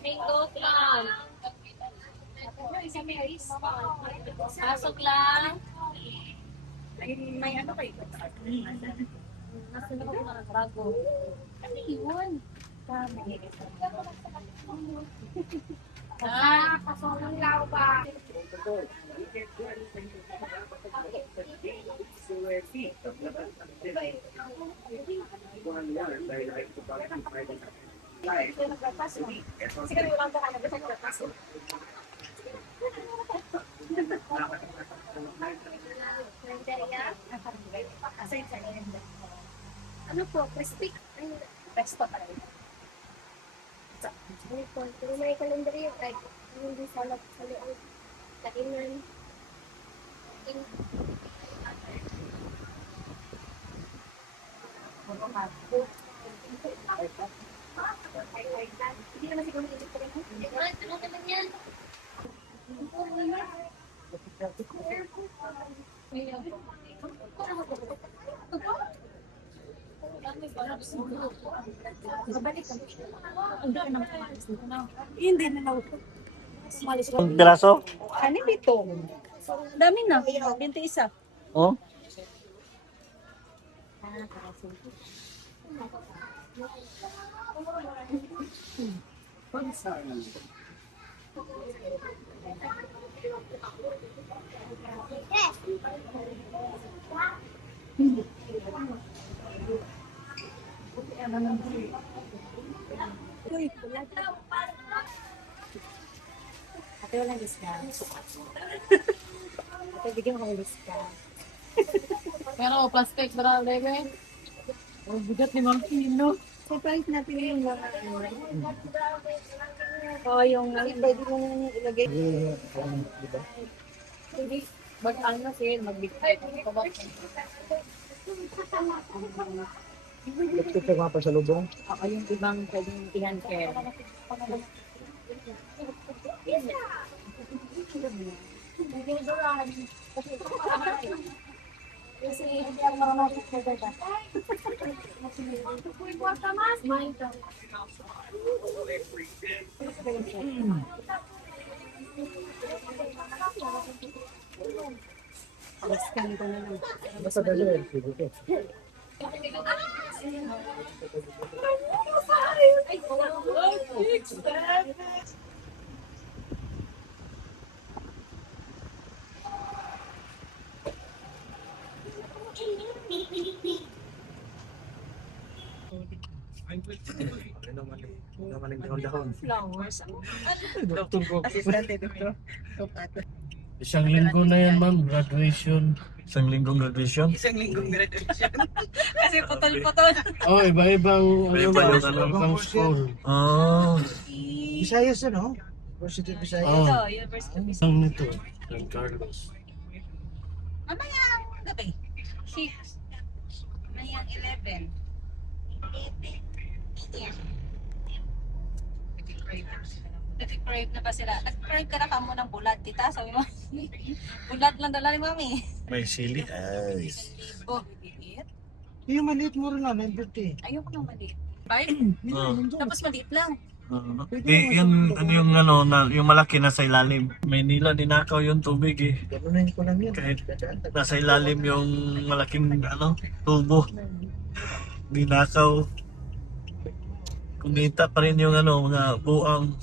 Pindot lang. Pasok lang. May ano kayo? Nasa na ako ng bago. Ano yun? Pasolang lao ba? Siguro lang ba na nagpapaso? Ano po? Crispy? Pesto pa rin. Ano po? Pero may kalendaryo. Ay, hindi salat sa loob. Kainan. Hindi naman siguro nilip ko rin. Ano naman yan? Hindi na lang. Ang piraso? Ano dito? Dami na. 21. Oh? Ate, walang discount. Ate, bigyan mo ng discount. Pero plastic bra, bebe. Ang bigat ni Mang Kilo. Surprise natin yung mga Oo, yung pwede mo naman yung ilagay. Hindi. Bag-ang na siya, magbigay. Kabak. Ito pa mga pasalubong. Ako yung ibang pwedeng ihan care. Kasi hindi ako marunong magdada. Discount ko na lang. Basta dali eh. Sige ko. Ano naman yung dahon-dahon? Flowers. Doktor ko. Asistente dito. Isang linggo na yan, ma'am. Graduation. Isang linggong graduation? Isang linggong graduation. Kasi putol-putol. Oh, iba-ibang Iba-iba yung ano. ibang school. Oh. Visayas ano? University of Visayas. Oh, Ito, University of Visayas. ang nito. San Carlos. Mamayang gabi. 6. Mamayang 11. Nag-crave na ba sila? Nag-crave ka na kamo ng bulat, tita? Sabi mo, bulat lang dala ni mami. May sili. Ay. Oh, liit. Yung maliit mo rin na, 950. Ayoko ng maliit. Ay, Oh. tapos maliit lang. Yung ano yung ano na yung malaki nasa ilalim. Maynila dinakaw yung tubig eh. Ganunin ko lang yan. Kahit nasa ilalim yung malaking ano tubo. Dinakaw. Kumita pa rin yung ano mga buang.